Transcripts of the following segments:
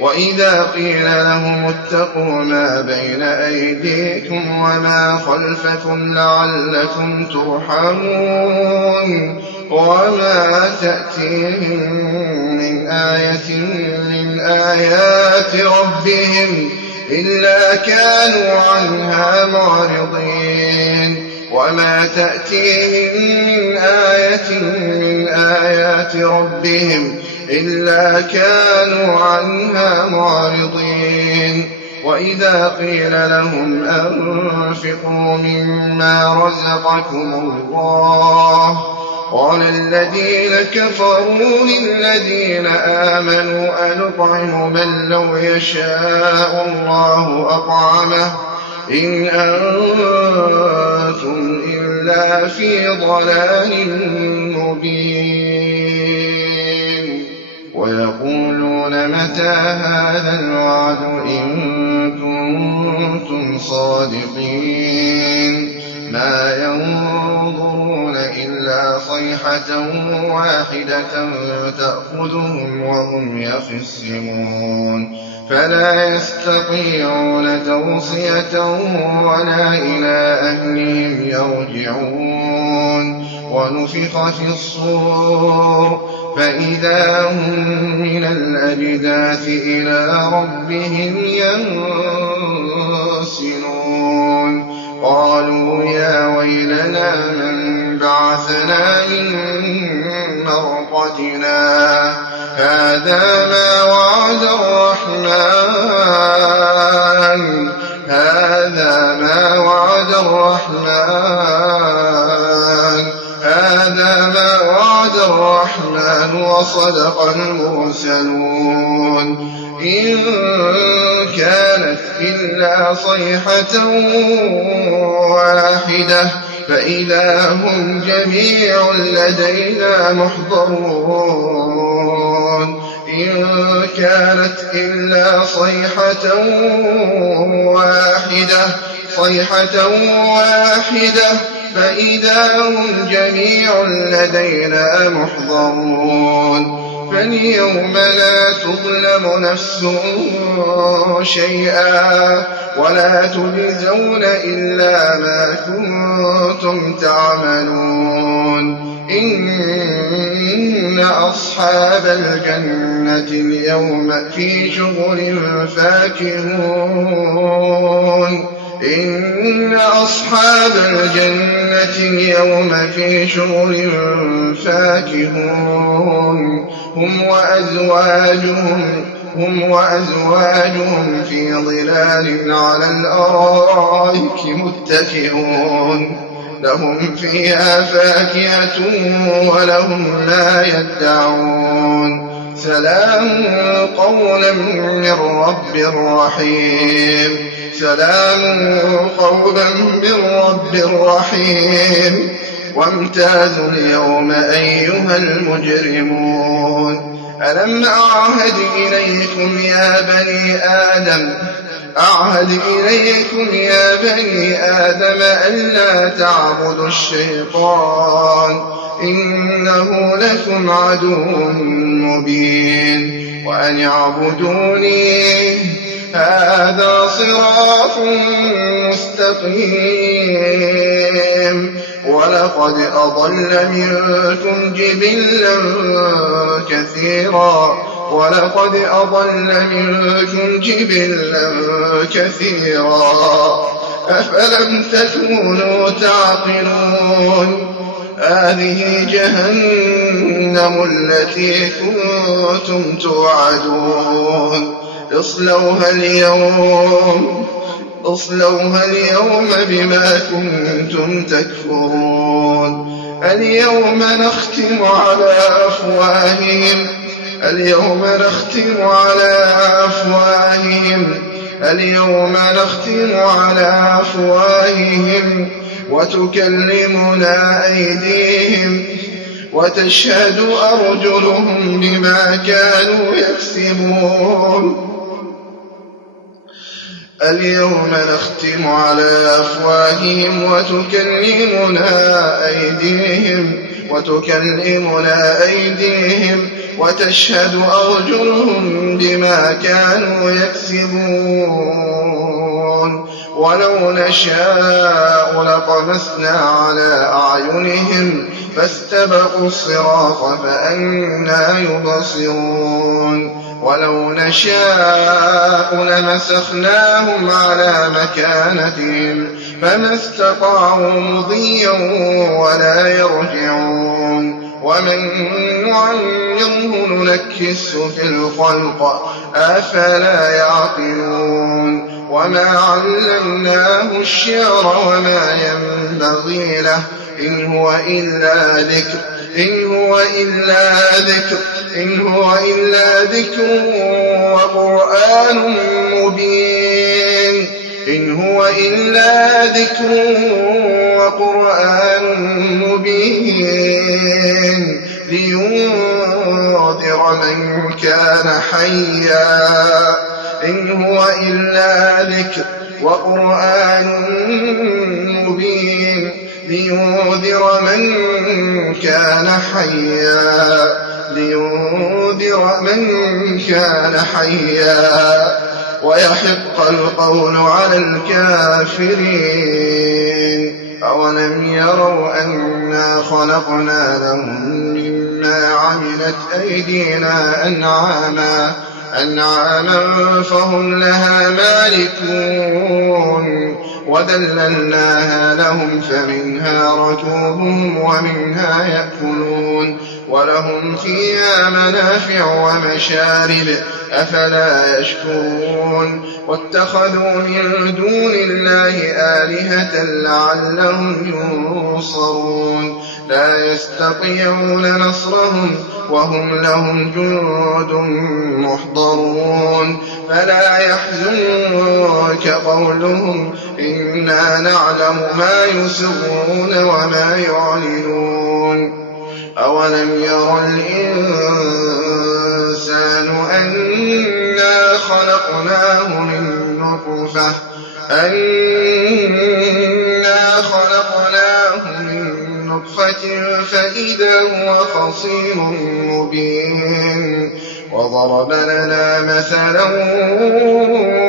وإذا قيل لهم اتقوا ما بين أيديكم وما خلفكم لعلكم ترحمون وما تأتيهم من آية من آيات ربهم إلا كانوا عنها معرضين وما تأتيهم من آية من آيات ربهم إلا كانوا عنها معرضين وإذا قيل لهم أنفقوا مما رزقكم الله قال الذين كفروا للذين آمنوا أنطعم من لو يشاء الله أطعمه إن أنتم إلا في ضلال مبين ويقولون متى هذا الوعد إن كنتم صادقين ما ينظرون إلا صيحة واحدة تأخذهم وهم يخصمون فلا يستطيعون توصية ولا إلى أهلهم يرجعون ونفخ في الصور فإذا هم من الأجداث إلى ربهم ينسلون قالوا يا ويلنا من بعثنا من مرقدنا هذا ما وعد الرحمن وصدق المرسلون إن كانت إلا صيحة واحدة فإذا هم جميع لدينا محضرون إن كانت إلا صيحة واحدة فإذا هم جميع لدينا محضرون فاليوم لا تظلم نفس شيئا ولا تجزون إلا ما كنتم تعملون إن أصحاب الجنة اليوم في شغل فاكهون إن أصحاب الجنة اليوم في شغل فاكهون هم وأزواجهم في ظلال على الأرائك متكئون لهم فيها فاكهة ولهم ما يدعون سلام قولا من رب رحيم وامتازوا اليوم أيها المجرمون ألم أعهد إليكم يا بني آدم ألا تعبدوا الشيطان إنه لكم عدو مبين وأن اعبدوني هذا صراط مستقيم ولقد أضل منكم جبلا كثيرا أفلم تكونوا تعقلون هذه جهنم التي كنتم توعدون اصلوها اليوم بما كنتم تكفرون اليوم نختم على أفواههم وتكلمنا أيديهم وتشهد أرجلهم بما كانوا يكسبون اليوم نختم على أفواههم وتكلمنا أيديهم وتشهد أرجلهم بما كانوا يكسبون ولو نشاء لطمسنا على أعينهم فاستبقوا الصراط فأنى يبصرون ولو نشاء لمسخناهم على مكانتهم فما استطاعوا مضيا ولا يرجعون ومن نعمره ننكسه في الخلق أفلا يعقلون وما علمناه الشعر وما ينبغي له إن هو إلا ذكر وقرآن مبين لينذر من كان حيا إن هو إلا ذكر وقرآن مبين لينذر من كان حيا ويحق القول على الكافرين أولم يروا أنا خلقنا لهم مما عملت أيدينا أنعاما فهم لها مالكون وذللناها لهم فمنها ركوبهم ومنها يأكلون ولهم فيها منافع ومشارب أفلا يشكرون واتخذوا من دون الله آلهة لعلهم ينصرون لا يستطيعون نصرهم وهم لهم جند محضرون فلا يحزنك قولهم إنا نعلم ما يسرون وما يعلنون أولم ير الإنسان أنا خلقناه من نطفة فإذا هو خصيم مبين وضرب لنا مثلا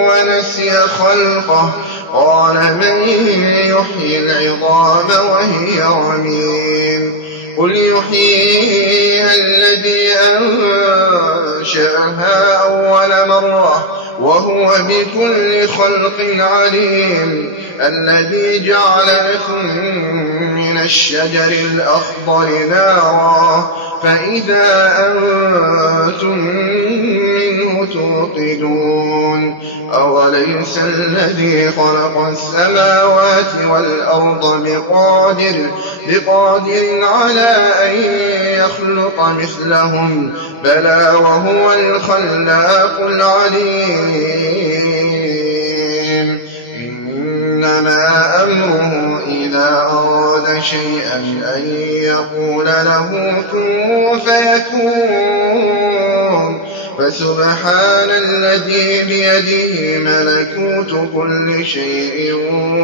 ونسي خلقه قال من يحيي العظام وهي رميم قل يحييها الذي أنشأها أول مرة وهو بكل خلق عليم الذي جعل لكم من الشجر الأخضر نارا فإذا أنتم منه توقدون أوليس الذي خلق السماوات والأرض بقادر على أن يخلق مثلهم بلى وهو الخلاق العليم إنما أمره إذا أراد شيئا أن يقول له كن فيكون فسبحان الذي بيده ملكوت كل شيء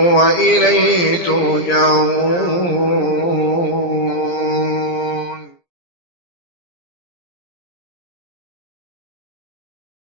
وإليه ترجعون